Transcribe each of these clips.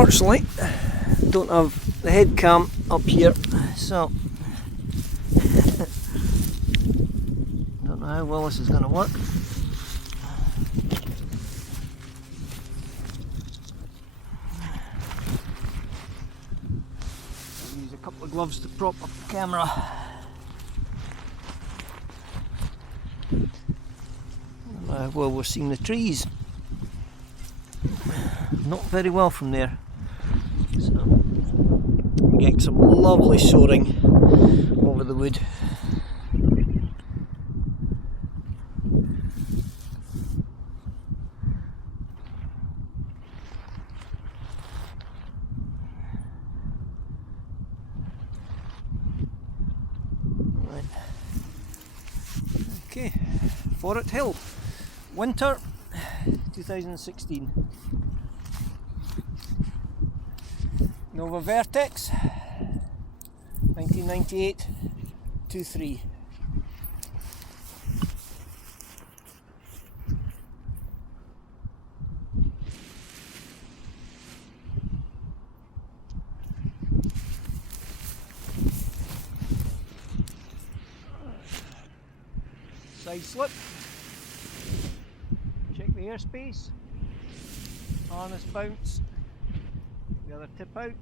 unfortunately don't have the head cam up here, so don't know how well this is going to work. I'll use a couple of gloves to prop up the camera. Well, we're seeing the trees. Not very well from there. So, get some lovely soaring over the wood. Right. Okay, Forret Hill. Winter 2016. Nova Vertex 1998 2.3. Side slip. Check the airspace. Harness bounce. The other tip out.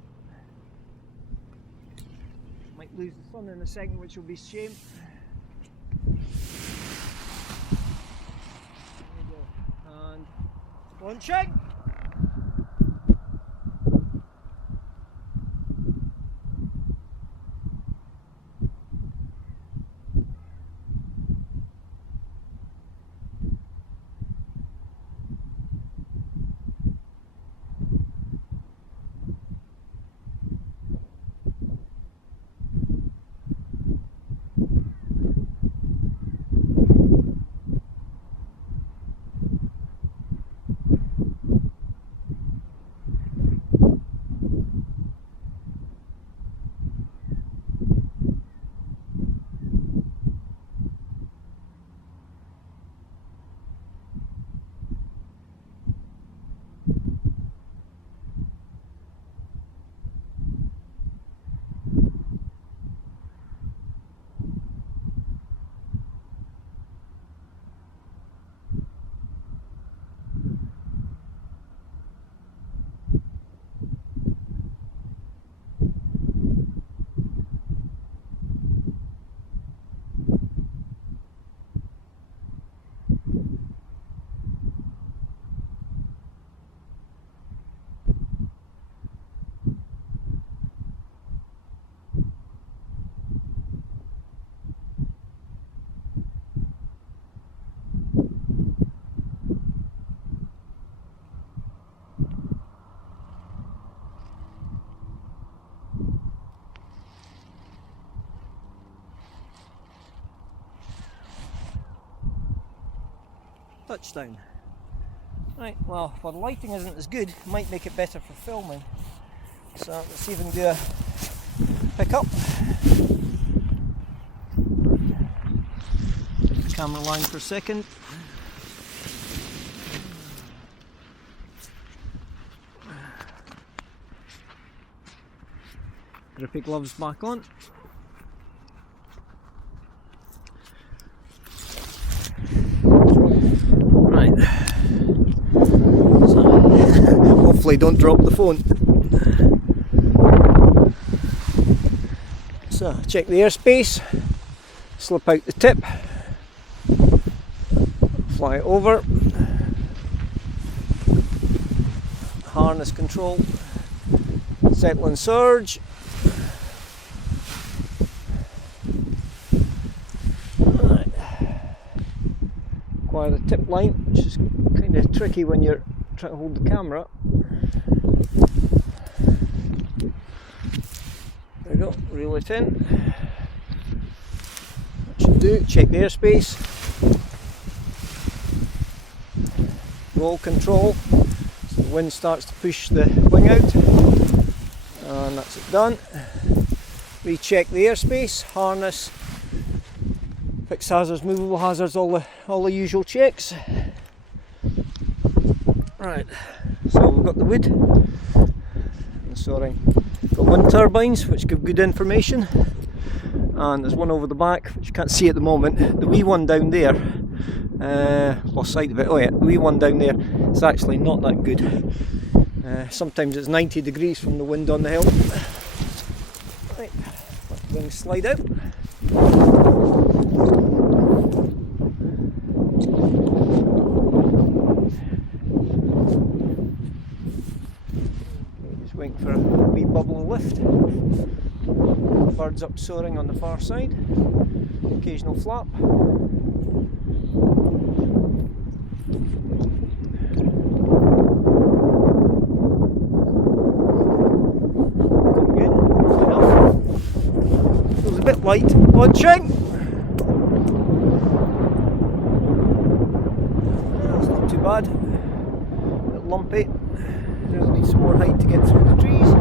Might lose the sun in a second, which will be a shame. There we go. And launching. Touchdown. Right, well, the lighting isn't as good, might make it better for filming. So let's see if we can do a pick up. Take the camera line for a second. Grippy gloves back on. Right, so hopefully don't drop the phone. So check the airspace, slip out the tip, fly over, harness control, settle and surge. Acquire the tip line, which is kind of tricky when you're trying to hold the camera. There we go, reel it in. That should do. Check the airspace. Roll control, so the wind starts to push the wing out. And that's it done. Recheck the airspace, harness, fixed hazards, movable hazards, all the usual checks. Right, so we've got the wood, Soaring. Got wind turbines which give good information, and there's one over the back which you can't see at the moment. The wee one down there, lost sight of it. Oh yeah, the wee one down there is actually not that good. Sometimes it's 90 degrees from the wind on the hill. Right, let the wings slide out. Just waiting for a wee bubble lift. Birds up soaring on the far side. Occasional flap. Bit light, launching. That's not too bad. A bit lumpy. Just need some more height to get through the trees.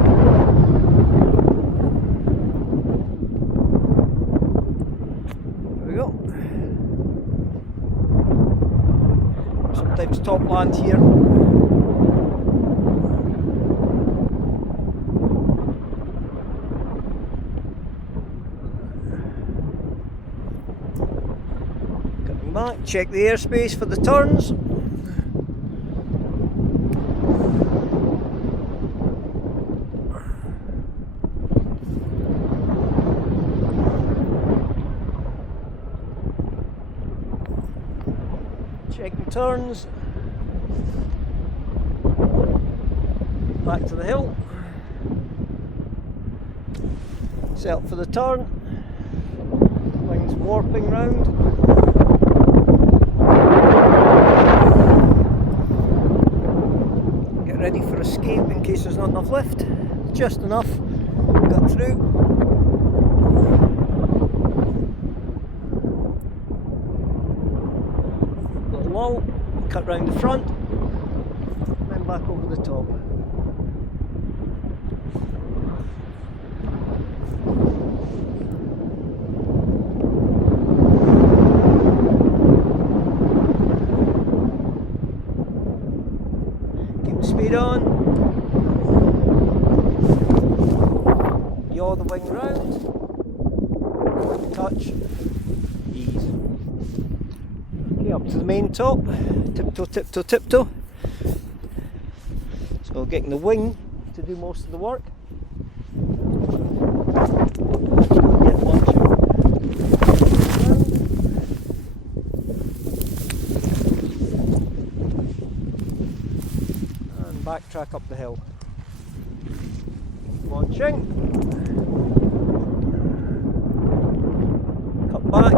There we go. Sometimes top land here. Back, check the airspace for the turns. Check the turns. Back to the hill. Set up for the turn. Wings warping round. Ready for escape in case there's not enough lift. Just enough. Cut through. Little lull. Cut round the front. Then back over the top. Speed on, yaw the wing round, touch, ease. Okay, up to the main top, tiptoe, tiptoe, tiptoe. So getting the wing to do most of the work. Get launching. Backtrack up the hill. Launching. Cut back.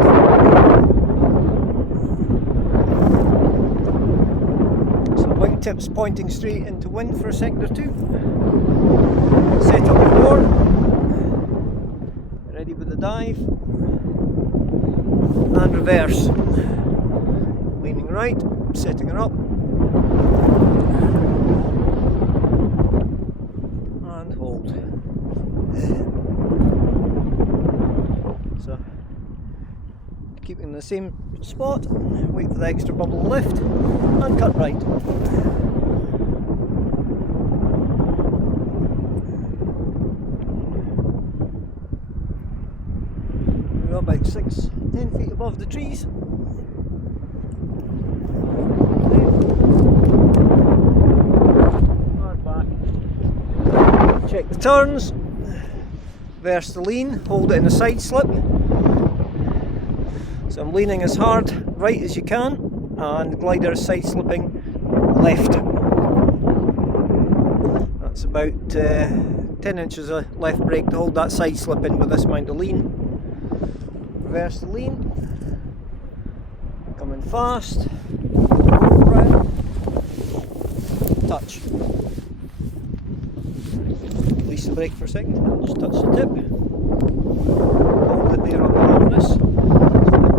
So wingtips pointing straight into wind for a second or two. Set up the board. Ready with the dive. And reverse. Leaning right, setting her up. Hold. So keeping in the same spot, wait for the extra bubble lift and cut right. We're about 6-10 feet above the trees. Check the turns, reverse the lean, hold it in a side slip. So I'm leaning as hard right as you can, and the glider is side slipping left. That's about 10 inches of left brake to hold that side slip in with this amount of lean. Reverse the lean, coming fast, round, touch. Release the brake for a second, just touch the tip. Hold it there on the harness. So if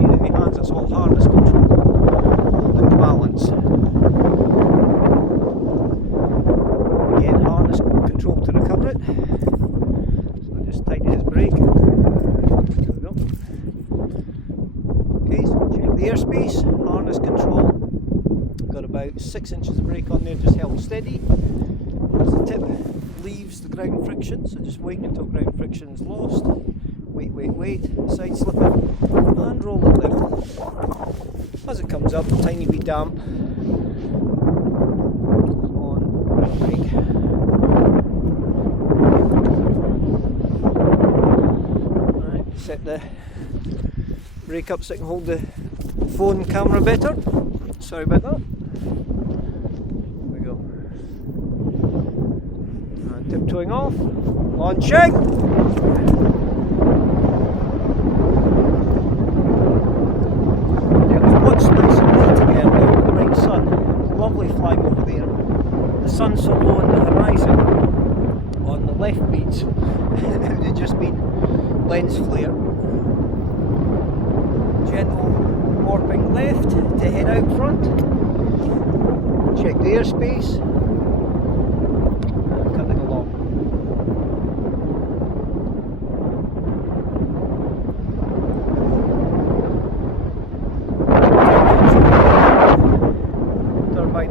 you have any hands, it's all harness control. Holding the balance. Again, harness control to recover it. So just tighten his brake. There we go. Okay, so check the airspace, harness control. Got about 6 inches of brake on there, just held steady. There's the tip. leaves the ground friction, so just wait until ground friction is lost. Wait, side slip it and roll it left. As it comes up, a tiny wee damp on the brake. Right, set the brake up so I can hold the phone camera better. Sorry about that. There we go. And tiptoeing off, launching. Nice and bright again, bright sun, lovely flag over there. The sun's so low on the horizon, on the left beats, it would have just been lens flare. Gentle warping left to head out front, check the airspace, and cutting along.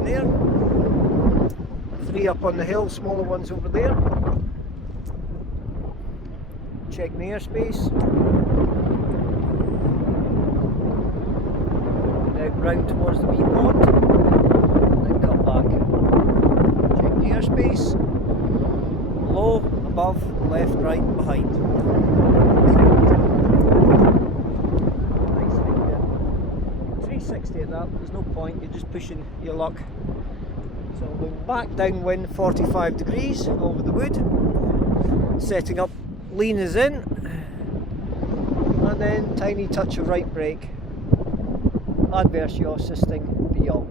There, 3 up on the hill, smaller ones over there. Check the airspace. Out round towards the wee pond, then come back. Check the airspace. Below, above, left, right, behind. Nice idea. 360 at that, but there's no point, you're just pushing your luck. So we're back downwind 45 degrees over the wood, setting up, lean is in, and then tiny touch of right brake, adverse yaw assisting the yaw.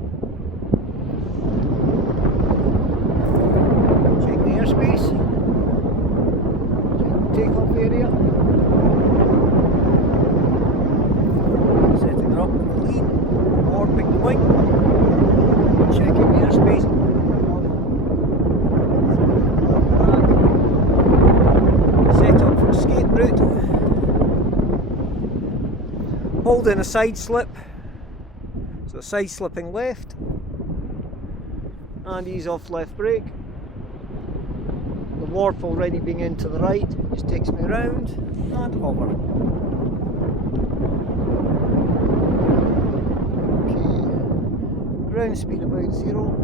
Check the airspace, check the takeoff area, setting her up with the lean, warping the wing, checking the airspace. Set up for escape route. Holding a side slip. So side slipping left. And ease off left brake. The warp already being into the right. Just takes me around and hover. Ground speed about 0,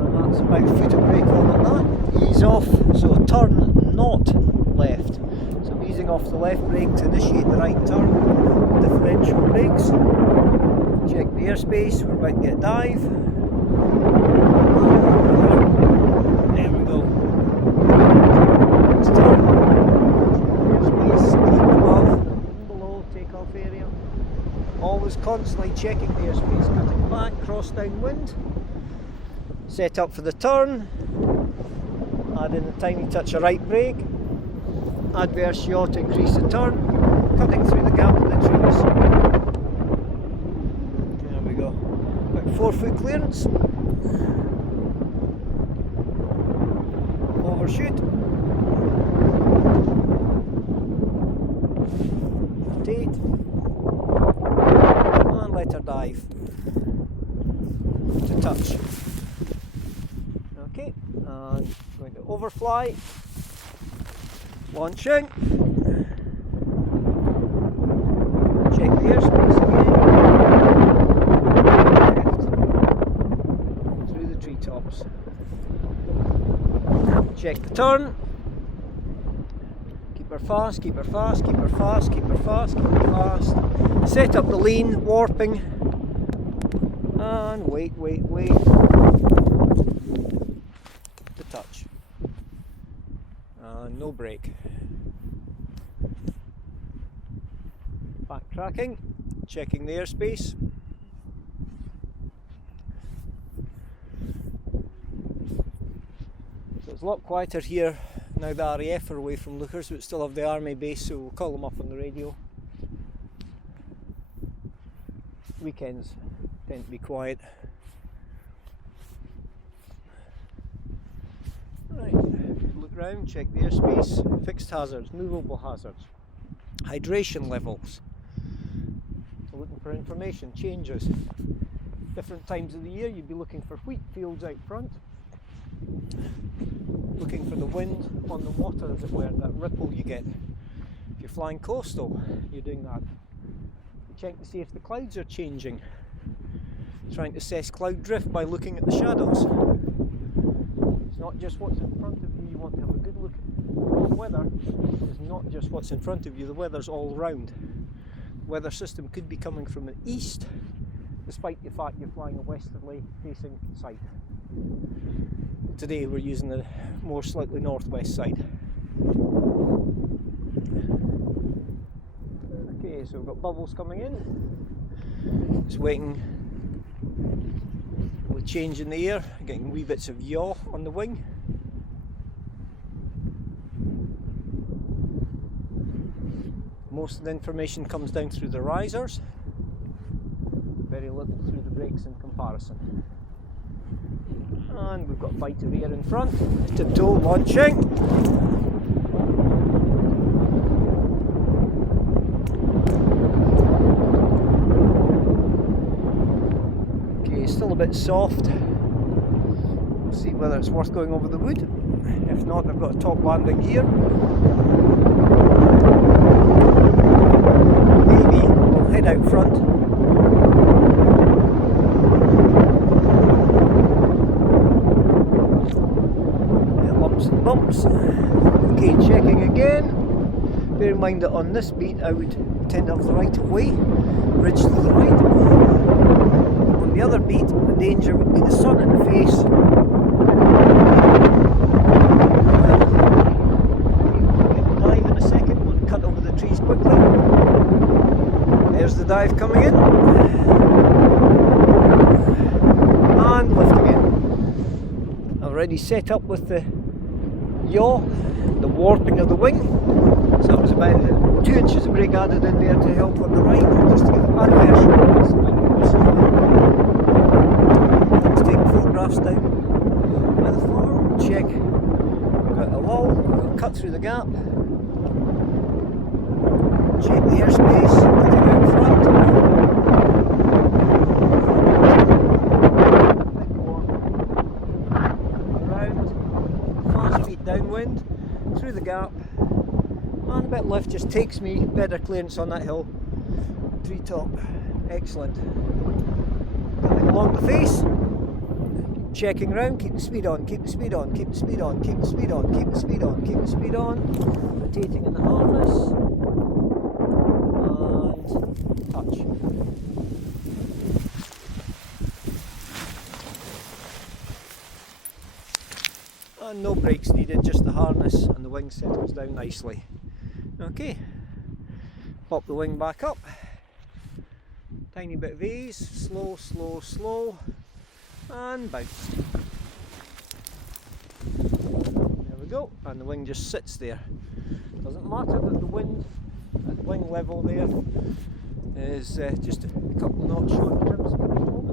and that's about foot of brake on at that. Ease off, so turn not left. So I'm easing off the left brake to initiate the right turn. Differential brakes. Check the airspace, we're about to get a dive. There we go. Next turn. Airspace, clean above, below, takeoff area. Always constantly checking the airspace, cutting back, cross downwind, set up for the turn, add in a tiny touch of right brake, adverse yaw to increase the turn, cutting through the gap in the trees. There we go, about 4 foot clearance, overshoot, rotate, let her dive to touch. Okay, and going to overfly, launching, check the airspace again, left, through the treetops, check the turn, keep her fast, keep her fast, keep her fast, keep her fast, keep her fast. Set up the lean, warping, and wait to touch, and no brake. Backtracking, checking the airspace. So it's a lot quieter here now the RAF are away from Leuchars, but still have the army base, so we'll call them up on the radio. Weekends tend to be quiet. Right, look round, check the airspace, fixed hazards, movable hazards, hydration levels. So looking for information, changes. Different times of the year you'd be looking for wheat fields out front. Looking for the wind on the water, as it were, that ripple you get. If you're flying coastal, you're doing that. You check to see if the clouds are changing. Trying to assess cloud drift by looking at the shadows. It's not just what's in front of you, you want to have a good look at the weather. It's not just what's in front of you, the weather's all round. The weather system could be coming from the east, despite the fact you're flying a westerly facing side. Today we're using the more slightly northwest side. Okay, so we've got bubbles coming in. Just waiting. With change in the air, getting wee bits of yaw on the wing. Most of the information comes down through the risers. Very little through the brakes in comparison. And we've got a bite of air in front. Tiptoe launching. Okay, still a bit soft. We'll see whether it's worth going over the wood. If not, I've got a top landing here. Maybe we'll head out front. Bumps. Okay, checking again. Bear in mind that on this beat I would tend to have the right of way, bridge to the right. On the other beat, the danger would be the sun in the face. Get the dive in a second, we'll cut over the trees quickly. There's the dive coming in. And lift again. Already set up with the yaw, the warping of the wing, so it was about 2 inches of brake added in there to help on the right, just to get the adverse. Let's take photographs down by the floor, check, we've got a lull, we've got a cut through the gap, check the airspace, cutting out front. Downwind, through the gap, and a bit lift just takes me better clearance on that hill. Treetop, excellent. Coming along the face, checking round, keep the speed on, keep the speed on, keep the speed on, keep the speed on, keep the speed on, keep the speed on, rotating in the harness, and touch. And no brakes needed, just the harness, and the wing settles down nicely. Okay, pop the wing back up, tiny bit of ease, slow, slow, slow, and bounce. There we go, and the wing just sits there. Doesn't matter that the wind at the wing level there is just a couple of knots short in terms of the moment.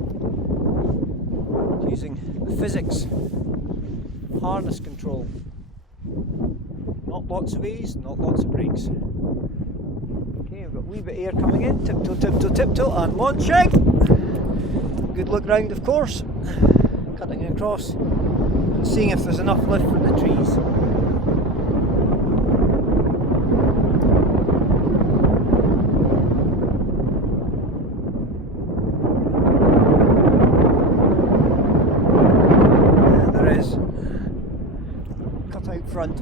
Using the physics. Harness control. Not lots of ease, not lots of brakes. Okay, we've got a wee bit of air coming in. Tiptoe, tiptoe, tiptoe, and launching. Good look round, of course. Cutting across and seeing if there's enough lift from the trees. Out front.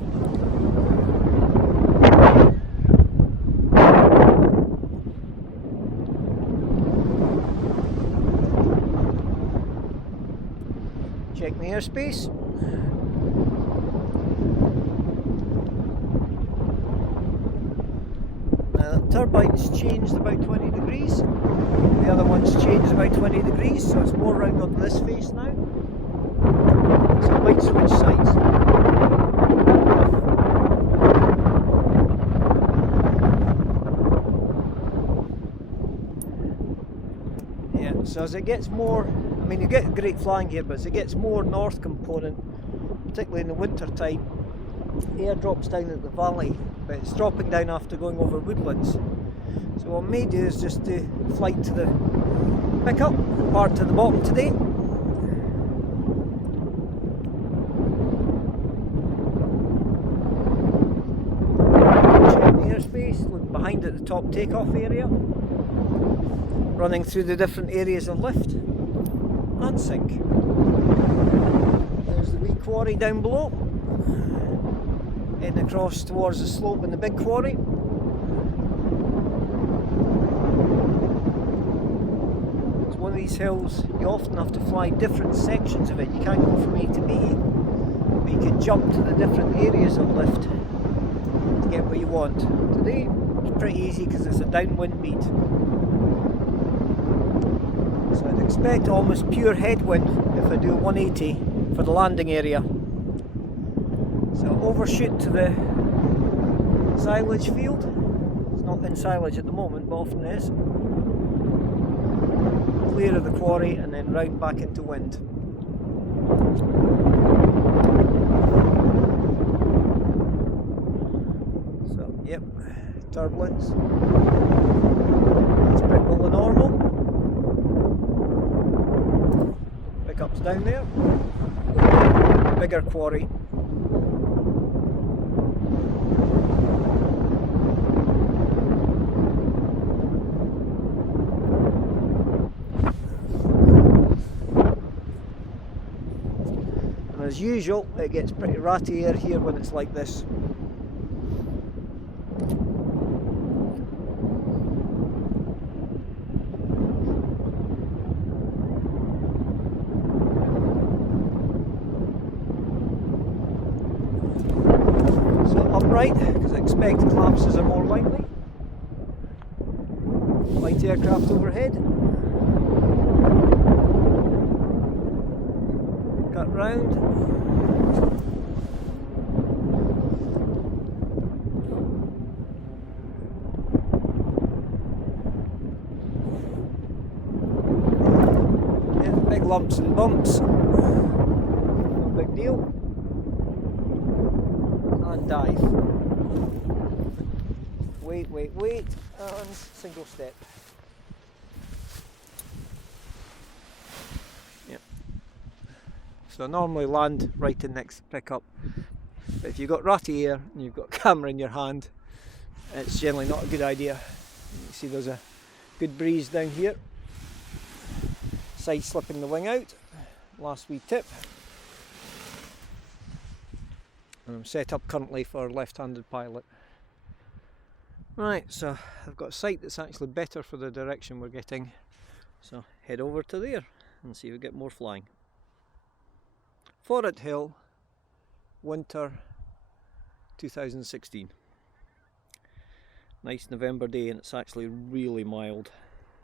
Check the airspace. The turbine's changed about 20 degrees. The other one's changed about 20 degrees, so it's more round on this face now. So I might switch sides. So as it gets more, I mean you get great flying here, but as it gets more north component, particularly in the winter time, air drops down at the valley, but it's dropping down after going over woodlands. So what I may do is just do flight to the pickup, part to the bottom today. behind at the top takeoff area, running through the different areas of lift and sink. There's the wee quarry down below, heading across towards the slope in the big quarry. It's one of these hills you often have to fly different sections of it. You can't go from A to B, but you can jump to the different areas of lift to get what you want. Today it's pretty easy because it's a downwind beat. So I'd expect almost pure headwind if I do a 180 for the landing area. So overshoot to the silage field. It's not in silage at the moment, but often is. Clear of the quarry and then round back into wind. So, yep, turbulence. It's pretty well the normal. Pickups down there. Bigger quarry. And as usual, it gets pretty ratty air here when it's like this. Upright, because I expect collapses are more likely. Light aircraft overhead. Cut round. Yeah, big lumps and bumps. No big deal. And dive. Wait, and single step. Yep. So I normally land right in next to pick up, but if you've got ratty air and you've got a camera in your hand, it's generally not a good idea. You see there's a good breeze down here. Side slipping the wing out. Last wee tip. And I'm set up currently for left-handed pilot. Right, so I've got a sight that's actually better for the direction we're getting. So head over to there and see if we get more flying. Forret Hill, winter 2016. Nice November day and it's actually really mild.